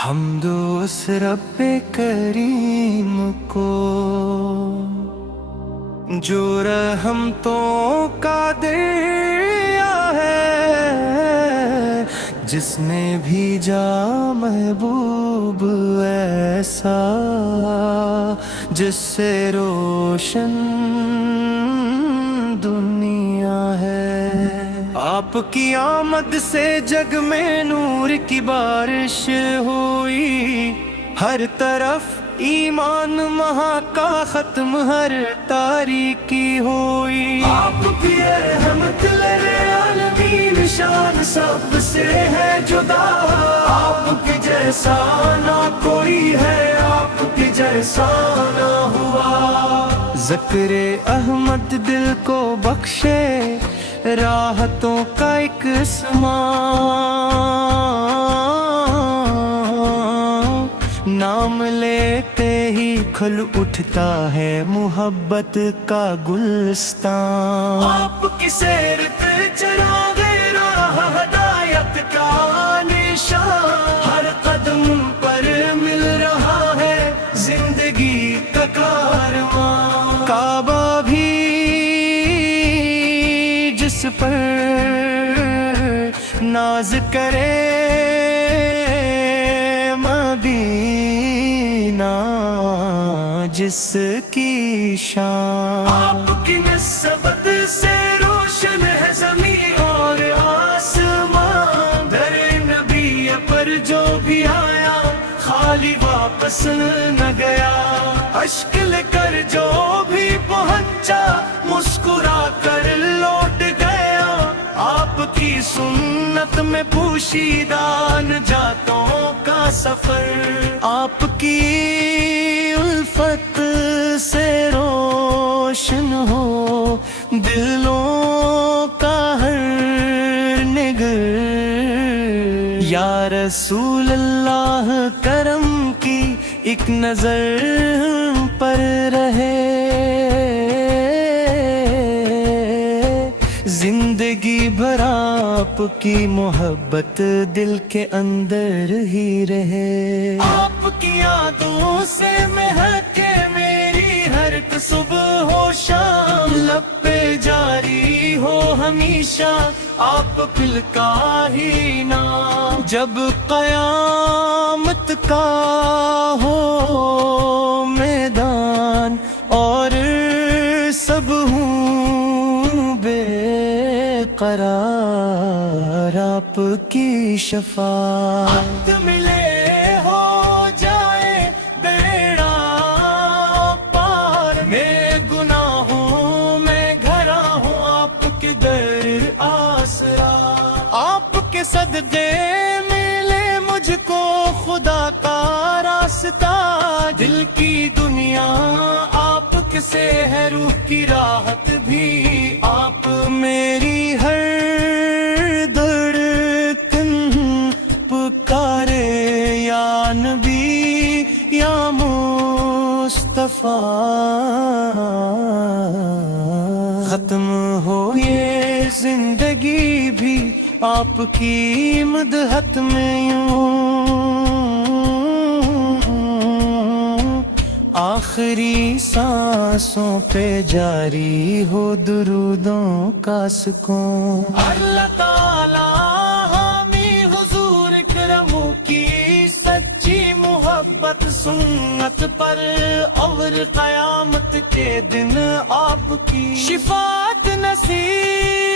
حمد اس رب کریم کو جو رحمتوں کا دریا ہے، جس نے بھیجا محبوب ایسا جس سے روشن دنیا ہے۔ آپ کی آمد سے جگ میں نور کی بارش ہوئی، ہر طرف ایمان مہاکا ختم ہر تاریکی ہوئی۔ آپ کی رحمت للعالمین شان سب سے ہے جدا، آپ کے جیسا نہ کوئی ہے، آپ کے جیسا نہ ہوا۔ ذکر احمد دل کو بخشے راحتوں کا ایک سامان، نام لیتے ہی کھل اٹھتا ہے محبت کا گلستان۔ آپ کی سیرت چراغ راہ ہدایت کا نشان، ہر قدم پر مل رہا ہے زندگی کا کارواں۔ کعبہ بھی جس پر ناز کرے، مدینہ جس کی شان۔ آپ کی نسبت سے روشن ہے زمین اور آسمان، در نبی پر جو بھی آیا خالی واپس نہ گیا۔ اشک لے کر جو بھی پہنچا مسکرا کر لوٹ گیا، آپ کی سنت میں پوشیدہ نجاتوں کا سفر۔ آپ کی الفت سے روشن ہو دلوں کا ہر نگر، یا رسول اللہ کرم کی ایک نظر پر رہے، زندگی بھر آپ کی محبت دل کے اندر ہی رہے۔ آپ کی یادوں سے مہکے میری ہر صبح ہو شام، لب پہ جاری ہو ہمیشہ آپ پل کا ہی نام۔ جب قیامت کا ہو میدان اور سب ہوں بے قرار، آپ کی شفاعت ملے ہو جائے بیڑا پار، میں گناہوں میں گھرا ہوں آپ کے در آسرا۔ آپ کے صدقے ملے مجھ کو خدا کا راستہ، دل کی دنیا آپ سے ہے، روح کی راحت بھی آپ، میری ہر دھڑکن پکارے یا نبی یا مصطفیٰ۔ ختم ہو یہ زندگی بھی آپ کی مدحت میں یوں، آخری سانسوں پہ جاری ہو درودوں کا سکون۔ اللہ تعالیٰ حامی حضور اکرمو کی سچی محبت سنت پر، اور قیامت کے دن آپ کی شفاعت نصیب